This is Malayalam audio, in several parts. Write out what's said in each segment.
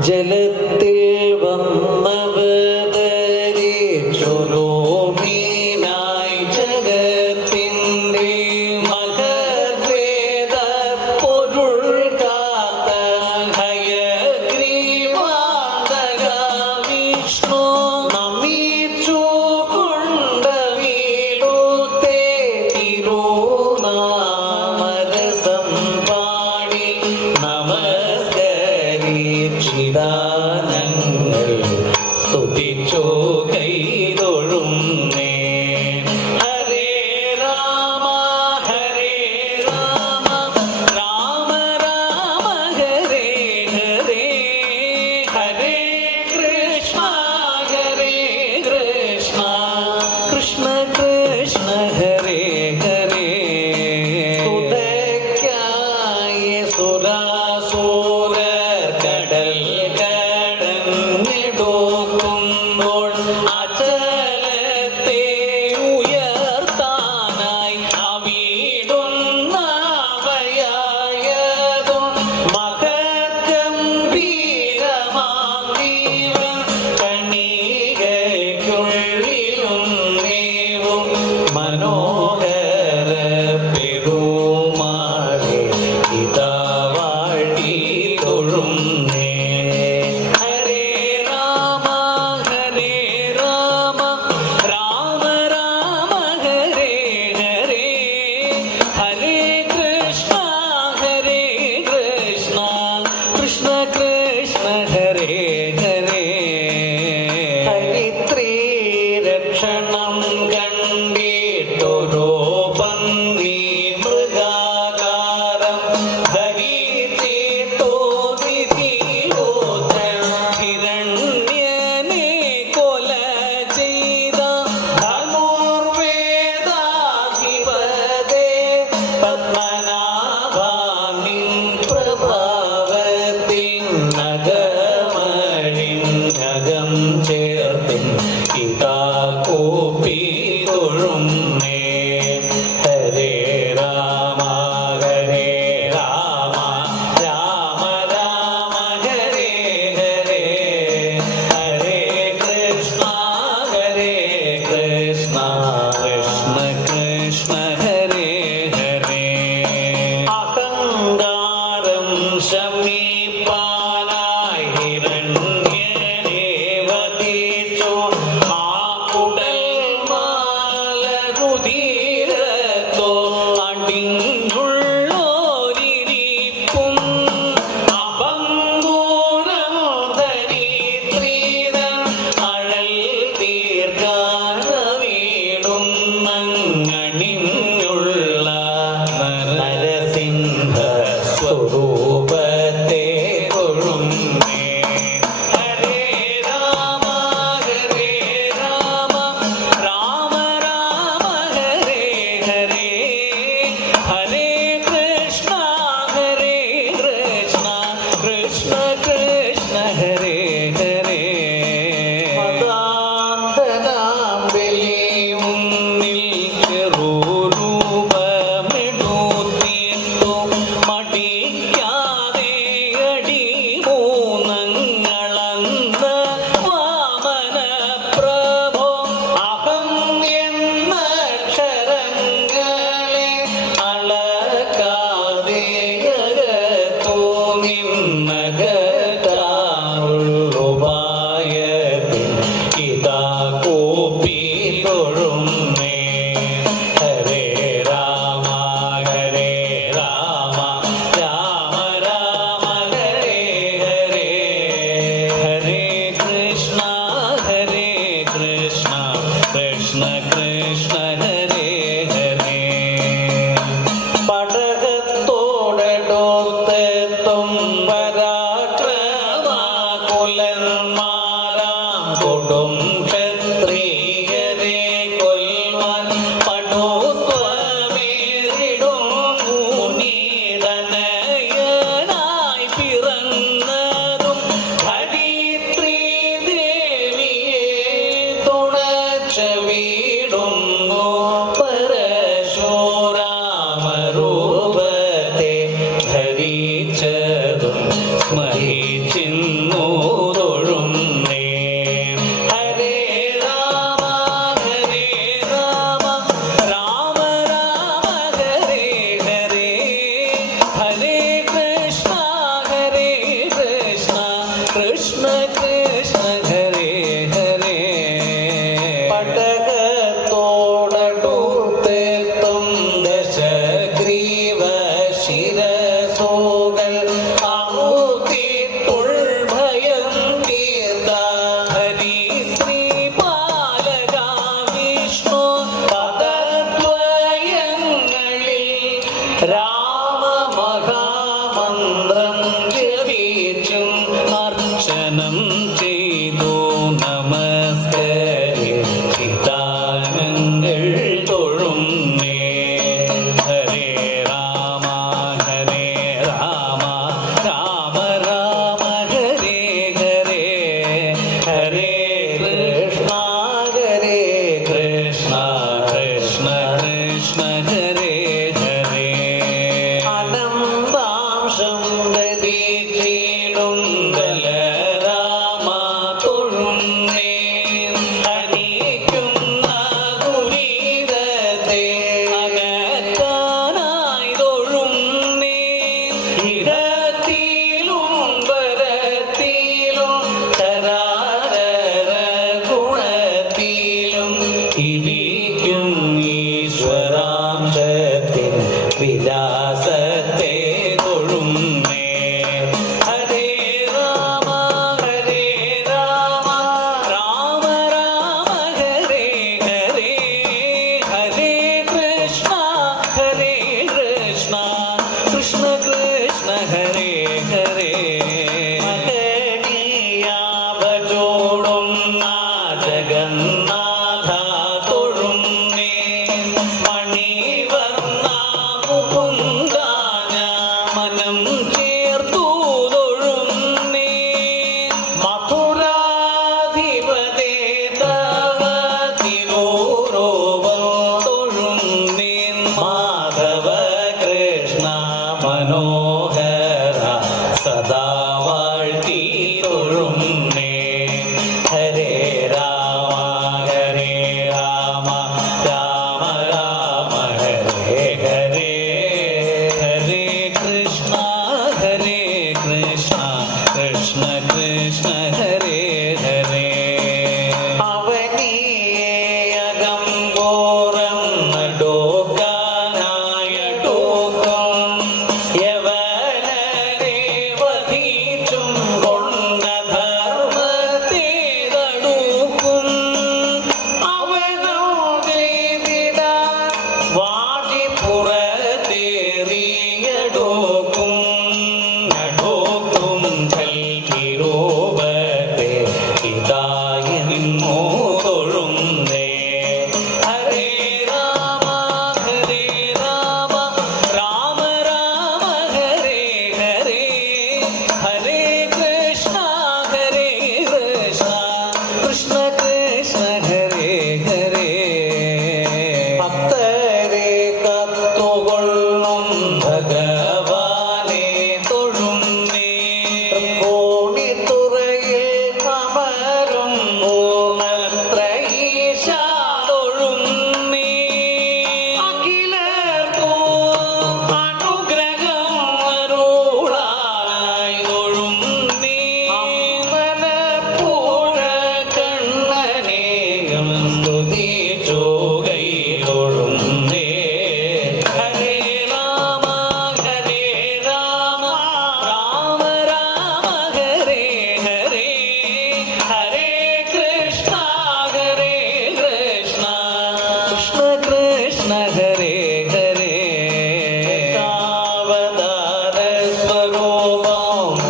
ജലത്തിൽ വന്നവതരിച്ചൊരു മീനായി ജഗത്തിൻ്റെ മഹദ്വേദ പൊരുൾ കാത്ത ഹയഗ്രീവാന്തക വിഷ്ണു നമിച്ചു കൊണ്ടവീടുത്തെ തിരുനാമരസം പാടി നമസ്കരിച്ചിടാനങ്ങൾ സ്തുതിച്ചോ കൈതൊഴുന്നേ. ഹരേ രാമ ഹരേ രാമ രാമ രാമ ഹരേ ഹരേ ഹരേ കൃഷ്ണ ഹരേ കൃഷ്ണ കൃഷ്ണ കൃഷ്ണ ഹരേ ഹരേ. സുതയ്ക്കായി സുരാസൂരർ കടൽ കടന്നിടുമ്പോൾ അചലത്തെ ഉയർത്താനായി അവിടുന്നവയായതും മഹഗംഭീരമാം കണികയ്ക്കുള്ളിലും നീവും മനോഹര പെരുമാളെ ഇതാ വാഴ്ത്തി തൊഴുന്നേ. ഹരേ രാമ ഹരേ രാമ രാമ രാമ ഹരേ ഹരേ ഹരേ കൃഷ്ണ ഹരേ കൃഷ്ണ കൃഷ്ണ കൃഷ്ണ ഹരേ ഹരേ. ഹരിത്രീ രക്ഷണം കണ്ടിട്ടൊരു പന്നി മൃഗാകാരം ധരിച്ചിട്ടോ വിധിയോധൻ ഹിരണ്യനെ കൊല ചെയ്ത ധനുർവേദാധിപതേ പത്മനാഭാനിൻ പ്രഭാവത്തിൻ നഗമഴിഞ്ഞകം ചേർത്തിൻ ഇതാ കോപ്പി തൊഴുന്നേ. ഹരേ രാമ ഹരേ രാമ രാമ രാമ ഹരേ ഹരേ ഹരേ കൃഷ്ണ കൃഷ്ണ കൃഷ്ണ ഹരേ ഹരേ. അഹങ്കാരം ശമിപ്പാനായി ഹിരണ്യനെ വധിച്ചു ആ കുടൽ മാല രുധിരത്തോ അടിഞ്ഞുള്ളോരിരിപ്പും അഭംഗൂരം ധരിത്രീതൻ അഴൽ തീർക്കാൻ വീടും മങ്ങണിഞ്ഞുള്ള നരസിംഹ സ്വരൂപത്തെ തൊഴുന്നേ. ഹരേ രാമ ഹരേ രാമ രാമ രാമ ഹരേ ഹരേ ഹരേ കൃഷ്ണ ഹരേ കൃഷ്ണ കൃഷ്ണ കൃഷ്ണ ഹരേ ഹരേ. മതാന്തനാം ബലിയുന്നിൽ ചെറുരൂപമെടുത്തിട്ടു മടിക്കാതെ അടിമൂന്നങ്ങളന്ന വാമന പ്രഭോ അഹം എന്ന അക്ഷരങ്ങളെ അളക്കാതെ അകത്തോ നിന്നകത്താളുപായത്തിൽ ഇതാ കോപ്പി തൊഴുന്നേ. ഹരേ രാമ ഹരേ രാമ രാമ രാമ ഹരേ ഹരേ ഹരേ കൃഷ്ണ കൃഷ്ണ കൃഷ്ണ ഹരേ ഹരേ. പടകത്തോടെടുത്തെത്തും പരാക്രമകുലന്മാരാം കൊടും ക്ഷത്രിയരെ കൊല്ലുവാൻ പടുത്വമേറിടും മുനീതനയനായി പിറന്നതും ധരിത്രീ ദേവിയെ തുണച്ച വീടുന്നു പരശുരാമരൂപത്തെ ധരിച്ചതും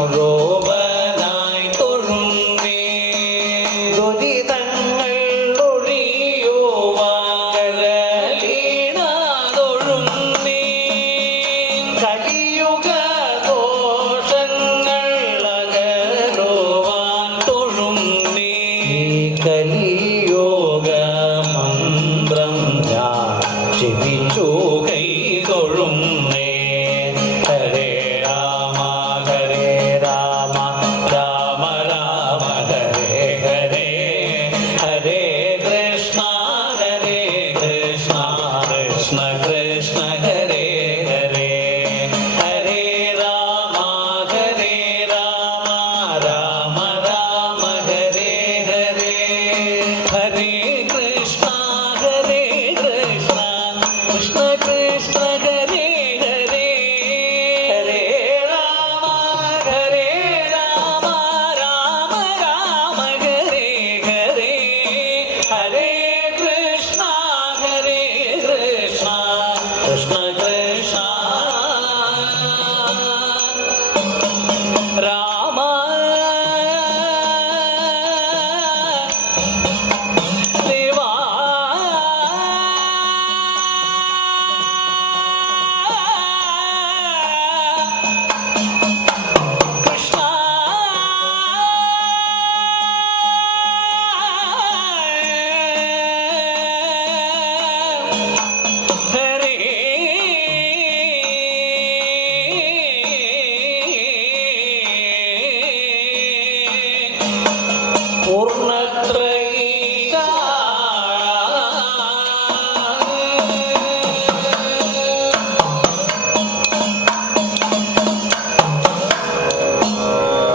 മുഴുവൻ